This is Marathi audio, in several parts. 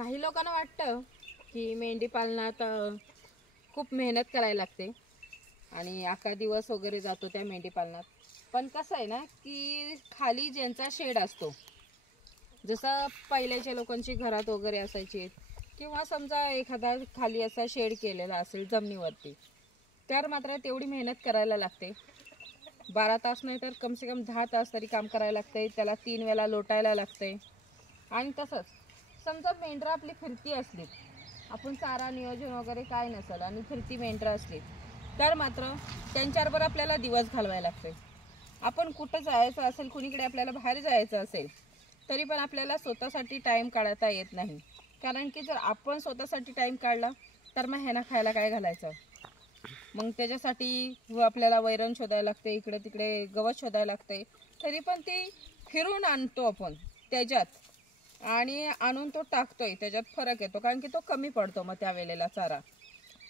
काही लोकांना वाटतं की मेंढी पालनात खूप मेहनत करायला लागते आणि अख्खा दिवस वगैरे जातो त्या मेंढी पालनात. पण कसं आहे ना की खाली ज्यांचा शेड असतो, जसं पहिल्याच्या लोकांची घरात वगैरे असायची, किंवा समजा एखादा खाली असा शेड केलेला असेल जमिनीवरती, तर मात्र तेवढी मेहनत करायला लागते. 12 तास नाही तर कम से कम 10 तास तरी काम करायला लागते. त्याला 3 वेळा लोटायला लागते. आणि तसंच समजा मेंढरं आपली फिरती असली, आपण चारा नियोजन वगैरे काय नसेल आणि फिरती मेंढरं असली, तर मात्र त्यांच्याबरोबर आपल्याला दिवस घालवायला लागते. आपण कुठं जायचं असेल, कुणीकडे आपल्याला बाहेर जायचं असेल, तरी पण आपल्याला स्वतःसाठी टाईम काढता येत नाही. कारण की जर आपण स्वतःसाठी टाईम काढला तर मग ह्यांना खायला काय घालायचं, मग त्याच्यासाठी आपल्याला वैरण शोधायला लागते, इकडे तिकडे गवत शोधायला लागते. तरी पण ती फिरून आणतो आपण त्याच्यात, आणि आणून तो टाकतोय त्याच्यात फरक येतो. कारण की तो कमी पडतो मग त्यावेळेला चारा.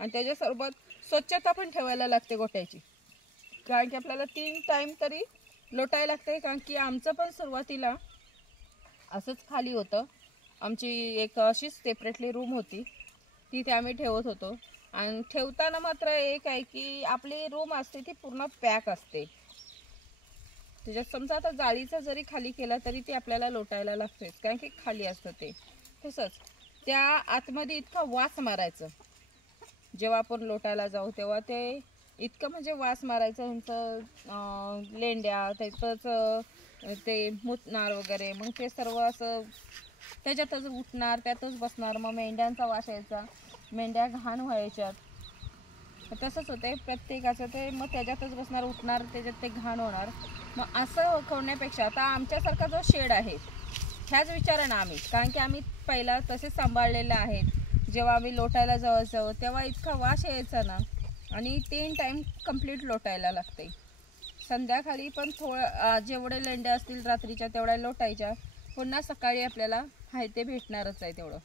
आणि त्याच्यासोबत स्वच्छता पण ठेवायला लागते गोठ्याची, कारण की आपल्याला 3 टाईम तरी लोटायला लागते. कारण की आमचं पण सुरुवातीला असंच खाली होतं. आमची एक अशीच सेपरेटली रूम होती, तिथे आम्ही ठेवत होतो. आणि ठेवताना मात्र एक आहे की आपली रूम असते ती पूर्ण पॅक असते. त्याच्यात समजा आता जाळीचं जरी खाली केला तरी ते आपल्याला लोटायला लागतेच, कारण की खाली असतं ते. तसंच त्या आतमध्ये इतका वास मारायचं, जेव्हा आपण लोटायला जाऊ तेव्हा ते इतकं म्हणजे वास मारायचं. ह्यांचं लेंड्या त्यातच ते मुतणार वगैरे, मग ते सर्व असं त्याच्यातच उठणार, त्यातच बसणार. मग मेंढ्यांचा वास यायचा, मेंढ्या घाण व्हायच्यात. तसंच होते प्रत्येकाचं ते, मग त्याच्यातच बसणार, उठणार, त्याच्यात ते घाण होणार. मग असं करण्यापेक्षा आता आमच्यासारखा जो शेड आहे ह्याच विचारानं आम्ही, कारण की आम्ही पहिला तसेच सांभाळलेले आहेत. जेव्हा आम्ही लोटायला जायचो तेव्हा इतका वास यायचा ना, आणि 3 टाईम कंप्लीट लोटायला लागते. संध्याकाळी पण जेवढे लेंड्या असतील रात्रीच्या तेवढ्या लोटायच्या, पुन्हा सकाळी आपल्याला हाय ते भेटणारच आहे तेवढं.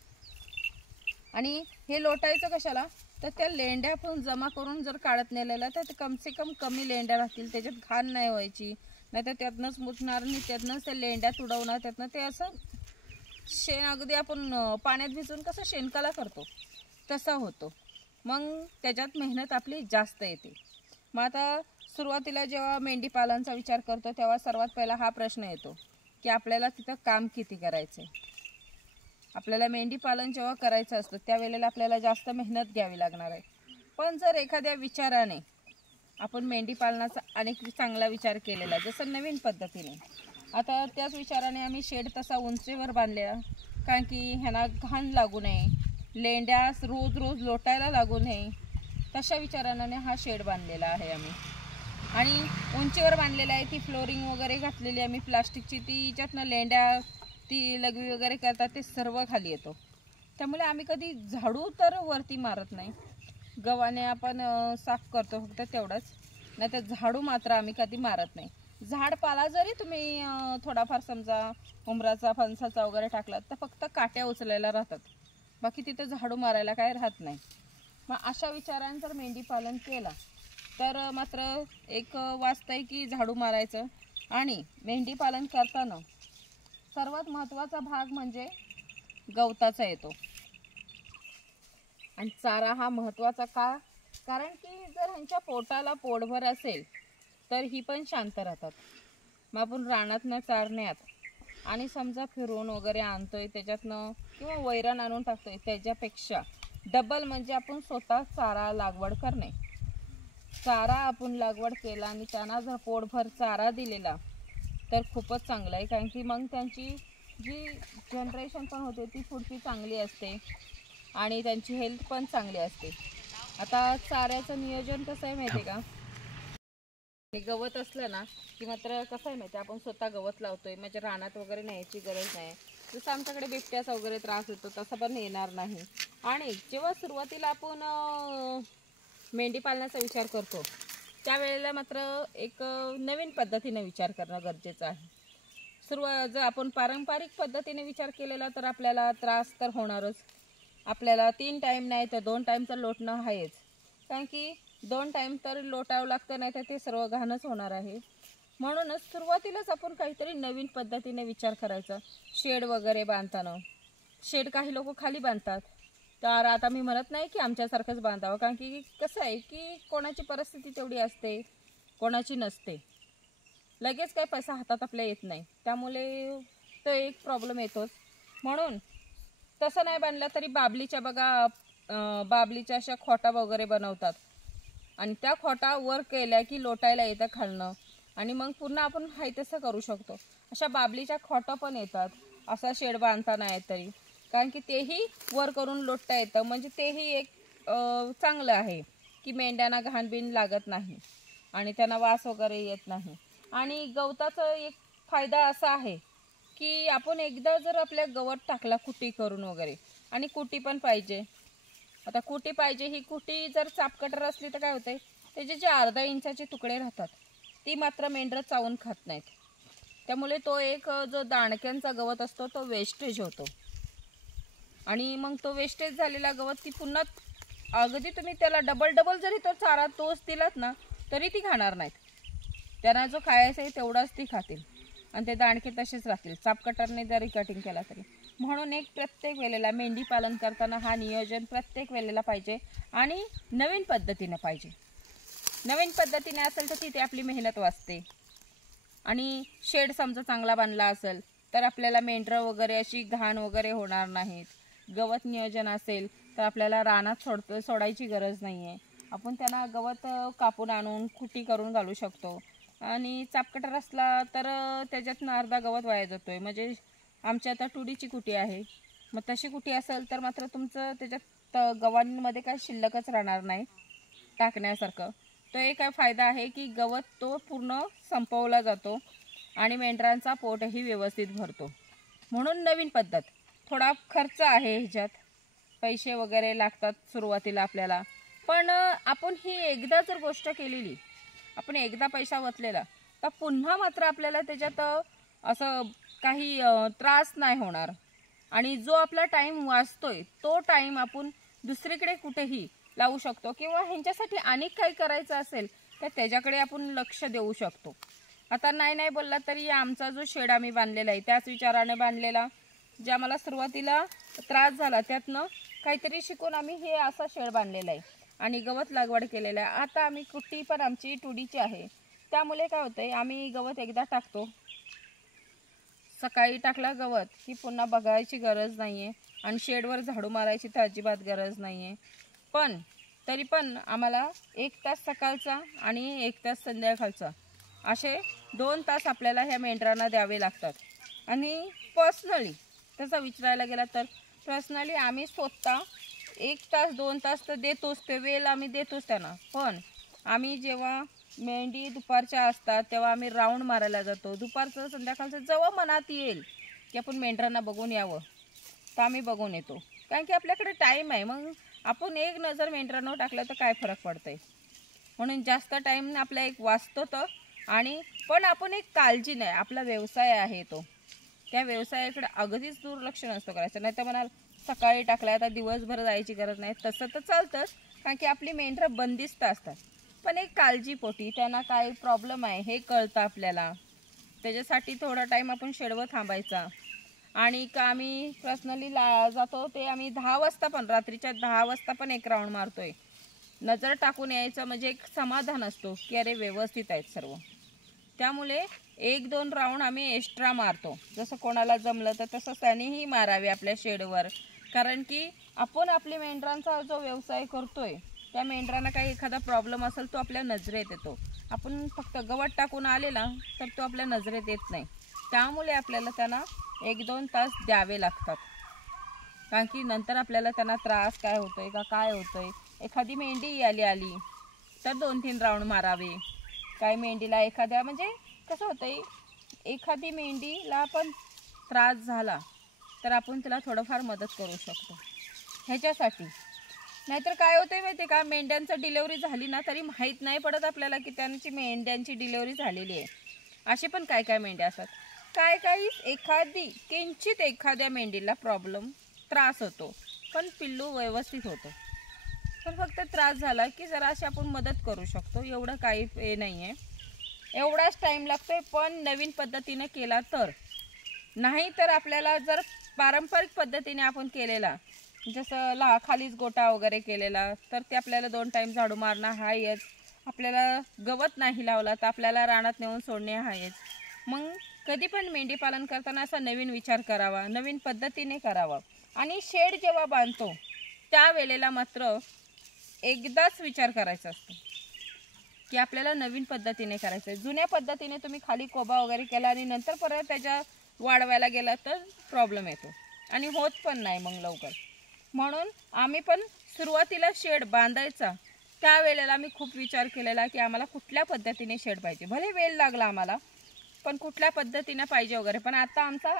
आणि हे लोटायचं कशाला, तर त्या लेंड्या पण जमा करून जर काढत नेलेला तर कम से कम कमी लेंड्या राहतील, त्याच्यात घाण नाही व्हायची. नाही तर त्यातनंच मुतणार आणि त्यातनंच त्या लेंड्या तुडवणार, त्यातनं ते असं शेण अगदी आपण पाण्यात भिजवून कसं शेणकाला करतो तसा होतो. मग त्याच्यात मेहनत आपली जास्त येते. मग आता सुरुवातीला जेव्हा मेंढी पालनचा विचार करतो तेव्हा सर्वात पहिला हा प्रश्न येतो की आपल्याला तिथं काम किती करायचं आहे. आपल्याला मेंढी पालन जेव्हा करायचं असतं त्यावेळेला आपल्याला जास्त मेहनत घ्यावी लागणार आहे. पण जर एखाद्या विचाराने आपण मेंढी पालनाचा अनेक चांगला विचार केलेला, जसं नवीन पद्धतीने, आता त्याच विचाराने आम्ही शेड तसा उंचीवर बांधलेला, कारण की ह्यांना घाण लागू नये, लेंड्या रोज रोज लोटायला लागू नये, तशा विचाराने हा शेड बांधलेला आहे आम्ही. आणि उंचीवर बांधलेला आहे. ती फ्लोरिंग वगैरे घातलेली आम्ही प्लास्टिकची, ती ज्यातनं लेंड्या ती लघवी वगैरे करतात ते सर्व खाली येतो. त्यामुळे आम्ही कधी झाडू तर वरती मारत नाही, गव्हाने आपण साफ करतो फक्त तेवढंच, नाही तर झाडू मात्र आम्ही कधी मारत नाही. झाडपाला जरी तुम्ही थोडाफार समजा उमराचा फणसाचा वगैरे टाकलात तर फक्त काट्या उचलायला राहतात, बाकी तिथं झाडू मारायला काय राहत नाही. मग अशा विचाराने जर मेंढी पालन केला तर मात्र एक वाचतंय की झाडू मारायचं. आणि मेंढी पालन करताना सर्वात महत्त्वाचा भाग म्हणजे गवताचा येतो. आणि चारा हा महत्त्वाचा का, कारण की जर ह्यांच्या पोटाला पोटभर असेल तर ही पण शांत राहतात. मग आपण रानातनं चारण्यात आणि समजा फिरून वगैरे आणतोय त्याच्यातनं किंवा वैरण आणून टाकतोय, त्याच्यापेक्षा डबल म्हणजे आपण स्वतः चारा लागवड करणे. चारा आपण लागवड केला आणि त्यांना जर पोटभर चारा दिलेला तर खूपच चांगलं आहे. कारण की मग त्यांची जी जनरेशन पण होते ती पुढची चांगली असते आणि त्यांची हेल्थ पण चांगली असते. आता चाऱ्याचं नियोजन कसं आहे माहिती आहे का, आणि गवत असलं ना की मात्र कसं आहे माहिती आहे, आपण स्वतः गवत लावतोय म्हणजे रानात वगैरे न्यायची गरज नाही. जसं आमच्याकडे बिबट्याचा वगैरे त्रास होतो तसा पण येणार नाही. आणि जेव्हा सुरुवातीला आपण मेंढी पालनाचा विचार करतो त्यावेळेला मात्र एक नवीन पद्धतीने विचार करणं गरजेचं आहे. जर आपण पारंपरिक पद्धतीने विचार केलेला तर आपल्याला त्रास तर होणारच. आपल्याला 3 टाईम नाही तर 2 टाईम तर लोटणं आहेच, कारण की 2 टाईम तर लोटावं लागतं, नाही तर ते सर्व घाणच होणार आहे. म्हणूनच सुरुवातीलाच आपण काहीतरी नवीन पद्धतीने विचार करायचा. शेड वगैरे बांधताना शेड काही लोक खाली बांधतात, तर आता मी म्हणत नाही की आमच्यासारखंच बांधावं, कारण की कसं आहे की कोणाची परिस्थिती तेवढी असते, कोणाची नसते, लगेच काही पैसा हातात आपल्या येत नाही, त्यामुळे तो एक प्रॉब्लेम येतोच. म्हणून तसं नाही बांधलं तरी बाबलीच्या बघा, बाबलीच्या अशा खोटा वगैरे बनवतात आणि त्या खोटा वर केल्या की लोटायला येतं खालनं, आणि मग पुन्हा आपण हाय तसं करू शकतो. अशा बाबलीच्या खोटं पण येतात असा शेड बांधता नाही तरी, कारण की तेही वर करून लोटता येतं, म्हणजे तेही एक चांगलं आहे की मेंढ्यांना घाणबीण लागत नाही आणि त्यांना वास वगैरे येत नाही. आणि गवताचा एक फायदा असा आहे की आपण एकदा जर आपल्या गवत टाकला कुटी करून वगैरे, आणि कुटी पण पाहिजे, आता कुटी पाहिजे, ही कुटी जर चापकटर असली तर काय होते, त्याचे जे अर्धा इंचाचे तुकडे राहतात ती मात्र मेंढरं चावून खात नाहीत, त्यामुळे तो एक जो दाणक्यांचा गवत असतो तो वेस्टेज होतो. आणि मग तो वेस्टेज झालेला गवत ती पुन्हा अगदी तुम्ही त्याला डबल जरी तो चारा तोच दिलात ना तरी ती खाणार नाहीत, त्यांना जो खायचा आहे तेवढाच ती खातील आणि ते दाणके तसेच राहतील चापकटरने जरी कटिंग केला तरी. म्हणून एक प्रत्येक वेळेला मेंढी पालन करताना हा नियोजन प्रत्येक वेळेला पाहिजे आणि नवीन पद्धतीने पाहिजे. नवीन पद्धतीने असेल तर तिथे आपली मेहनत वाचते. आणि शेड समजा चांगला बांधला असेल तर आपल्याला मेंढरं वगैरे अशी घाण वगैरे होणार नाहीत. गवत नियोजन असेल तर आपल्याला रानात सोडायची गरज नाही आहे, आपण त्यांना गवत कापून आणून कुटी करून घालू शकतो. आणि चापकटर असला तर त्याच्यातनं अर्धा गवत वाया जातोय, म्हणजे आमच्या आता तुडीची कुटी आहे, मग तशी कुटी असेल तर मात्र तुमचं त्याच्यात गव्हांमध्ये काय शिल्लकच राहणार नाही टाकण्यासारखं. तो एक काय फायदा आहे की गवत तो पूर्ण संपवला जातो आणि मेंढरांचा पोटही व्यवस्थित भरतो. म्हणून नवीन पद्धत, थोडा खर्च आहे ह्याच्यात, पैसे वगैरे लागतात सुरुवातीला आपल्याला, पण आपण ही एकदा जर गोष्ट केलेली, आपण एकदा पैसा वतलेला तर पुन्हा मात्र आपल्याला त्याच्यात असं काही त्रास नाही होणार. आणि जो आपला टाईम वाचतोय तो टाईम आपण दुसरीकडे कुठेही लावू शकतो, किंवा ह्यांच्यासाठी अनेक काही करायचं असेल तर त्याच्याकडे आपण लक्ष देऊ शकतो. आता नाही बोलला तरी आमचा जो शेड आम्ही बांधलेला आहे त्याच विचाराने बांधलेला, जे आम्हाला सुरुवातीला त्रास झाला त्यातनं काहीतरी शिकून आम्ही हे असा शेड बांधलेला आहे आणि गवत लागवड केलेलं आहे. आता आम्ही कुट्टी पण आमची तुडीची आहे, त्यामुळे काय होतंय, आम्ही गवत एकदा टाकतो, सकाळी टाकला गवत की पुन्हा बघायची गरज नाही आहे आणि शेडवर झाडू मारायची तर अजिबात गरज नाही आहे. पण तरी पण आम्हाला 1 तास सकाळचा आणि 1 तास संध्याकाळचा असे 2 तास आपल्याला ह्या मेंढरांना द्यावे लागतात. आणि पर्सनली तसा विचारायला गेला तर पर्सनली आम्ही स्वतः 1 तास 2 तास तर देतोच, ते वेळ आम्ही देतोच त्यांना. पण आम्ही जेव्हा मेंढी दुपारच्या असतात तेव्हा आम्ही राऊंड मारायला जातो, दुपारचं संध्याकाळचं जेव्हा मनात येईल की आपण मेंढरांना बघून यावं तर आम्ही बघून येतो, कारण की आपल्याकडे टाईम आहे. मग आपण एक नजर मेंढरांवर टाकलं तर काय फरक पडतंय, म्हणून जास्त टाईम आपला एक वाचतो तर. आणि पण आपण एक काळजी नाही, आपला व्यवसाय आहे तो, त्या व्यवसायाकडे अगदीच दुर्लक्ष नसतो करायचं. नाही तर म्हणाल सकाळी टाकला आता दिवसभर जायची गरज नाही, तसं तर चालतंच, कारण की आपली मेंढरं बंदिस्त असतात. पण एक काळजीपोटी त्यांना काय प्रॉब्लेम आहे हे कळतं आपल्याला, त्याच्यासाठी थोडा टाईम आपण शेडवर थांबायचा. आणि का आम्ही पर्सनली जातो ते आम्ही 10 वाजता पण, रात्रीच्या 10 वाजता पण एक राऊंड मारतोय, नजर टाकून यायचं, म्हणजे एक समाधान असतो की अरे व्यवस्थित आहेत सर्व. त्यामुळे 1-2 राऊंड आम्ही एक्स्ट्रा मारतो, जसं कोणाला जमलं तर तसं त्यानेही मारावे आपल्या शेडवर, कारण की आपण आपल्या मेंढरांचा जो व्यवसाय करतोय त्या मेंढरांना काही एखादा प्रॉब्लेम असेल तो आपल्या नजरेत येतो. आपण फक्त गवत टाकून आलेला तर तो आपल्या नजरेत येत नाही, त्यामुळे आपल्याला त्यांना 1-2 तास द्यावे लागतात, कारण की नंतर आपल्याला त्यांना त्रास काय होतोय का काय होतोय. एखादी मेंढी आली तर 2-3 राऊंड मारावे. काय मेंढीला एखाद्या, म्हणजे कसं होतंय, एखादी मेंढीला पण त्रास झाला तर आपण तिला थोडंफार मदत करू शकतो ह्याच्यासाठी. नाहीतर काय होतंय माहिती आहे का, मेंढ्यांचं डिलेवरी झाली ना तरी माहीत नाही पडत आपल्याला की त्यांची मेंढ्यांची डिलेवरी झालेली आहे. असे पण काय मेंढ्या असतात, काही किंचित एखाद्या मेंढीला त्रास होतो पण पिल्लू व्यवस्थित होतं. पण फक्त त्रास झाला की जरा अशी आपण मदत करू शकतो, एवढं काही हे नाही आहे, एवढाच टाईम लागतोय. पण नवीन पद्धतीनं केला तर, नाही तर आपल्याला जर पारंपरिक पद्धतीने आपण केलेला, जसं खालीच गोटा वगैरे केलेला, तर ते आपल्याला 2 टाईम झाडू मारणं हायच. आपल्याला गवत नाही लावला तर आपल्याला रानात नेऊन सोडणे हायच. मग कधी पण मेंढी पालन करताना असा नवीन विचार करावा, नवीन पद्धतीने करावा. आणि शेड जेव्हा बांधतो त्यावेळेला मात्र एकदाच विचार करायचा असतो की आपल्याला नवीन पद्धतीने करायचं आहे. जुन्या पद्धतीने तुम्ही खाली कोबा वगैरे केला आणि नंतर परत त्याच्या वाढवायला गेला तर प्रॉब्लेम येतो आणि होत पण नाही मग लवकर. म्हणून आम्ही पण सुरुवातीला शेड बांधायचा त्यावेळेला आम्ही खूप विचार केलेला की आम्हाला कुठल्या पद्धतीने शेड पाहिजे. भले वेळ लागला आम्हाला, पण कुठल्या पद्धतीने पाहिजे वगैरे. पण आता आमचा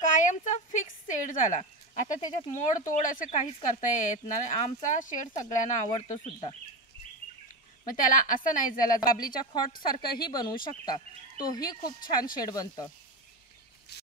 कायमचा फिक्स शेड झाला. आता त्याच्यात मोड तोड असं काहीच करता येत नाही. आमचा शेड सगळ्यांना आवडतो सुद्धा. मग त्याला असं नाही झालं, बाबलीच्या खॉट सारखंही बनवू शकता, तोही खूप छान शेड बनतं.